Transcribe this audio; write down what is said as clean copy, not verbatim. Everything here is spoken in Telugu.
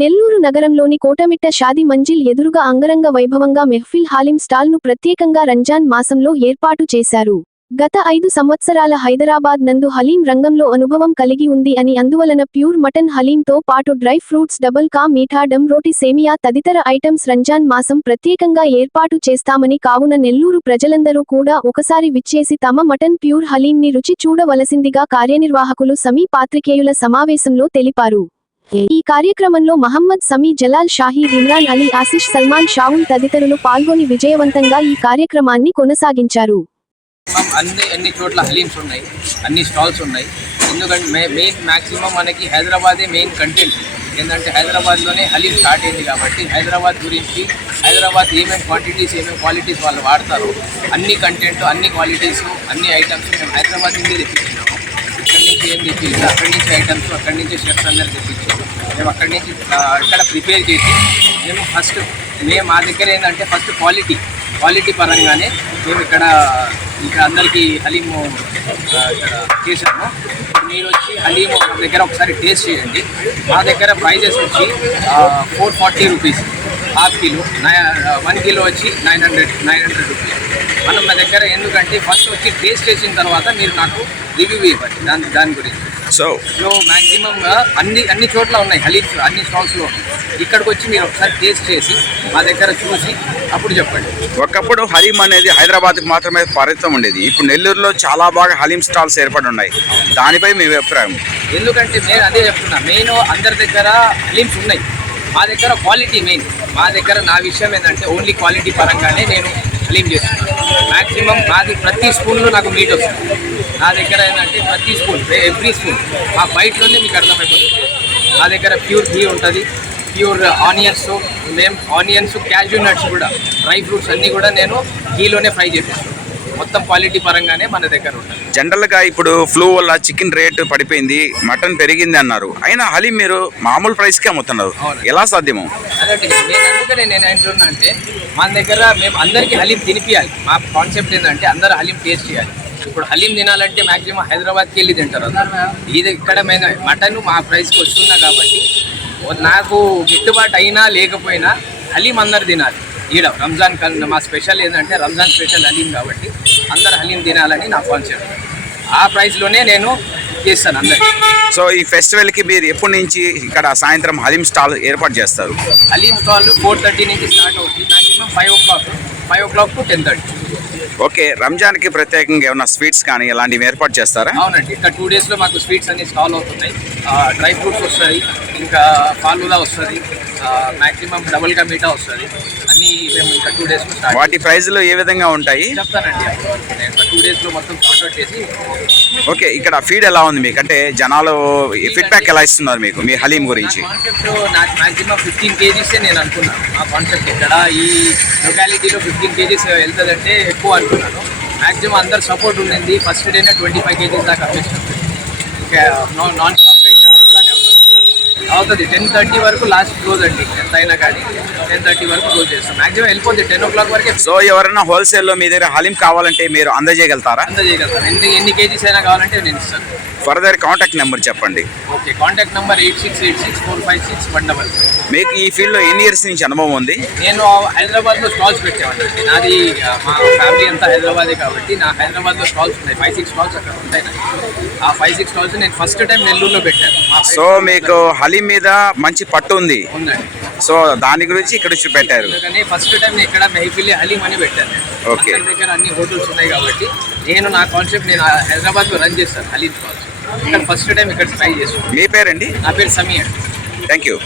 నెల్లూరు నగరంలోని కోటమిట్ట షాదీ మంజిల్ ఎదురుగా అంగరంగ వైభవంగా మెహ్ఫిల్ హాలిం స్టాల్ను ప్రత్యేకంగా రంజాన్ మాసంలో ఏర్పాటు చేశారు. గత 5 సంవత్సరాల హైదరాబాద్ నందు హలీం రంగంలో అనుభవం కలిగి ఉంది అని అందువలన ప్యూర్ మటన్ హలీంతో పాటు dry fruits double ka meetha డమ్ రోటి సేమియా తదితర ఐటమ్స్ రంజాన్ మాసం ప్రత్యేకంగా ఏర్పాటు చేస్తామని కావున నెల్లూరు ప్రజలందరూ కూడా ఒకసారి విచ్చేసి తమ మటన్ ప్యూర్ హలీంని రుచి చూడవలసిందిగా కార్యనిర్వాహకులు సమీ పాత్రికేయుల సమావేశంలో తెలిపారు. ఈ కార్యక్రమంలో మహమ్మద్ సమీ, జలాల్ షాహీ, ఇమ్రాన్ అలీ, ఆశిష్, సల్మాన్, షావుల్ తదితరులు పాల్గొని విజయవంతంగా ఈ కార్యక్రమాన్ని కొనసాగించారు. అన్ని చోట్ల హలీమ్స్ ఉన్నాయి, అన్ని స్టాల్స్ ఉన్నాయి. ఎందుకంటే మెయిన్ మ్యాక్సిమం మనకి హైదరాబాదే మెయిన్ కంటెంట్. ఏంటంటే హైదరాబాద్లోనే హలీం స్టార్ట్ అయింది కాబట్టి హైదరాబాద్ గురించి, హైదరాబాద్ ఏమేమి క్వాంటిటీస్ ఏమేమి క్వాలిటీస్ వాళ్ళు వాడతారు, అన్ని కంటెంట్, అన్ని క్వాలిటీస్, అన్ని ఐటమ్స్ మేము హైదరాబాద్ నుండి తెప్పించినాము. ఇక్కడి నుంచి ఏం తెప్పించాము, అక్కడి నుంచి ఐటమ్స్, అక్కడి నుంచి షెఫ్స్ అందరు తెప్పించాము. మేము అక్కడి నుంచి ఇక్కడ ప్రిపేర్ చేసి మేము మా దగ్గర ఏంటంటే ఫస్ట్ క్వాలిటీ పరంగానే మేము ఇక్కడ అందరికీ హలీము ఇక్కడ చేశాము. మీరు వచ్చి హలీము మా దగ్గర ఒకసారి టేస్ట్ చేయండి. మా దగ్గర ప్రైజెస్ వచ్చి 440 రూపీస్ హాఫ్ కిలో, 1 కిలో వచ్చి 900 రూపీస్. మనం మా దగ్గర ఎందుకంటే ఫస్ట్ వచ్చి టేస్ట్ చేసిన తర్వాత మీరు నాకు రివ్యూ ఇవ్వండి దాని గురించి. సో మ్యాక్సిమం అన్ని చోట్ల ఉన్నాయి హలీమ్స్, అన్ని స్టాల్స్లో. ఇక్కడికి వచ్చి మీరు ఒకసారి టేస్ట్ చేసి మా దగ్గర చూసి అప్పుడు చెప్పండి. ఒకప్పుడు హలీం అనేది హైదరాబాద్కి మాత్రమే పరిమితం ఉండేది. ఇప్పుడు నెల్లూరులో చాలా బాగా హలీం స్టాల్స్ ఏర్పడి ఉన్నాయి. దానిపై మీ అభిప్రాయం? ఎందుకంటే నేను అదే చెప్తున్నా, మెయిన్ అందరి దగ్గర హలీమ్స్ ఉన్నాయి, మా దగ్గర క్వాలిటీ మెయిన్. మా దగ్గర నా విషయం ఏంటంటే ఓన్లీ క్వాలిటీ పరంగానే నేను హలీం చేస్తున్నాను. మ్యాక్సిమం నాది ప్రతి స్పూన్లో నాకు మీట్ వస్తుంది. నా దగ్గర ఏంటంటే ప్రతి స్పూన్, ఎవ్రీ స్పూన్ ఆ బయటలోనే మీకు అర్థమైపోతుంది. నా దగ్గర ప్యూర్ ఘీ ఉంటుంది, ప్యూర్ ఆనియన్స్, క్యాష్యూ నట్స్ కూడా, డ్రై ఫ్రూట్స్ అన్నీ కూడా నేను ఘీలోనే ఫ్రై చేపిస్తాను. మొత్తం క్వాలిటీ పరంగానే మన దగ్గర ఉంటుంది. జనరల్గా ఇప్పుడు ఫ్లూ వల్ల చికెన్ రేటు పడిపోయింది, మటన్ పెరిగింది అన్నారు. అయినా హలీం మీరు మామూలు ప్రైస్కే అమ్ముతున్నారు, ఎలా సాధ్యము? అదండి అందుకనే నేను అంటున్నా అంటే మన దగ్గర మేము అందరికీ హలీం తినిపించాలి. మా కాన్సెప్ట్ ఏంటంటే అందరూ హలీం టేస్ట్ చేయాలి. ఇప్పుడు హలీం తినాలంటే మ్యాక్సిమం హైదరాబాద్కి వెళ్ళి తింటారు అందరూ. ఇది ఇక్కడ మేము మటన్ మా ప్రైస్కి వస్తున్నా కాబట్టి నాకు గిట్టుబాటు అయినా లేకపోయినా హలీం అందరు తినాలి. ఈడ రంజాన్ కన్నా మా స్పెషల్ ఏంటంటే రంజాన్ స్పెషల్ హలీం కాబట్టి అందరు హలీం తినాలని నా కాన్సెప్ట్. ఆ ప్రైస్లోనే నేను చేస్తాను అందరికి. సో ఈ ఫెస్టివల్కి మీరు ఎప్పటి నుంచి ఇక్కడ సాయంత్రం హలీం స్టాల్ ఏర్పాటు చేస్తారు? హలీం స్టాల్ 4:30 నుంచి స్టార్ట్ అవుతుంది, మ్యాక్సిమం 5 o'clock to 10:30. ఓకే, రంజాన్కి ప్రత్యేకంగా ఏమైనా స్వీట్స్ కానీ ఇలాంటివి ఏర్పాటు చేస్తారా? అవునండి, ఇక్కడ 2 daysలో మాకు స్వీట్స్ అన్ని స్టాల్ అవుతున్నాయి. డ్రై ఫ్రూట్స్ వస్తుంది, ఇంకా ఫాలూదా వస్తుంది, మ్యాక్సిమం డబుల్ కా మీఠా వస్తుంది. అన్నీ మేము ఇంకా 2 daysలో స్టార్ట్. వాటి ప్రైజ్లు ఏ విధంగా ఉంటాయి చెప్తానండి. నేను 2 daysలో మొత్తం సార్ట్అవుట్ చేసి. ఓకే, ఇక్కడ ఫీడ్ ఎలా ఉంది మీకు? అంటే జనాలు ఫీడ్బ్యాక్ ఎలా ఇస్తున్నారు మీకు మీ హలీం గురించి? కాన్సెప్ట్ నాకు మ్యాక్సిమం 15 kgs నేను అనుకున్నాను. మా కాన్సెప్ట్ ఇక్కడ ఈ లొకాలిటీలో 15 kgs వెళ్తుందంటే ఎక్కువ అనుకున్నాను. మ్యాక్సిమం అందరు సపోర్ట్ ఉండింది. ఫస్ట్ డేనే 25 kgs దాకా అప్పించాను. ఇంకా నాన్ స్టాప్ అవుతానే అవుతుంది. 10:30 వరకు లాస్ట్ క్లోజ్ అండి. ఎంత అయినా కానీ 10:30 వరకు క్లోజ్ చేస్తాం. మ్యాక్సిమం వెళ్ళిపోతుంది 10 o'clock వరకే. సో ఎవరైనా హోల్సేల్లో మీ దగ్గర హలీం కావాలంటే మీరు అందజేయగలుగుతారా? అందజేయగలుగుతాను. ఎన్ని కేజీస్ అయినా కావాలంటే నేను ఇస్తాను. ఫర్దర్ కాంటాక్ట్ నెంబర్ చెప్పండి. Okay, contact number 8686456155. మీకు ఈ ఫీల్డ్లో ఎన్ని ఇయర్స్ నుంచి అనుభవం ఉంది? నేను హైదరాబాద్లో స్టాల్స్ పెట్టేవాడిని. నాది మా ఫ్యామిలీ అంతా హైదరాబాదే కాబట్టి నా హైదరాబాద్లో స్టాల్స్ ఉన్నాయి, 5-6 స్టాల్స్ అక్కడ ఉంటాయి. ఆ 5-6 స్టాల్స్ నేను ఫస్ట్ టైం నెల్లూరులో పెట్టాను. సో మీకు హలీం మీద మంచి పట్టు ఉంది. ఉందండి. సో దాని గురించి ఇక్కడ పెట్టారు. కానీ ఫస్ట్ టైం నేను ఇక్కడ మెహఫిల్ హలీం అని పెట్టాను. ఓకే, దగ్గర అన్ని హోటల్స్ ఉన్నాయి కాబట్టి నా కాన్సెప్ట్ నేను హైదరాబాద్లో రన్ చేస్తాను హలీం స్టాల్స్. ఇక్కడ ఫస్ట్ టైం ఇక్కడ ట్రై చేస్తాను. మీ పేరండి? నా పేరు సమీ అండి. Thank you.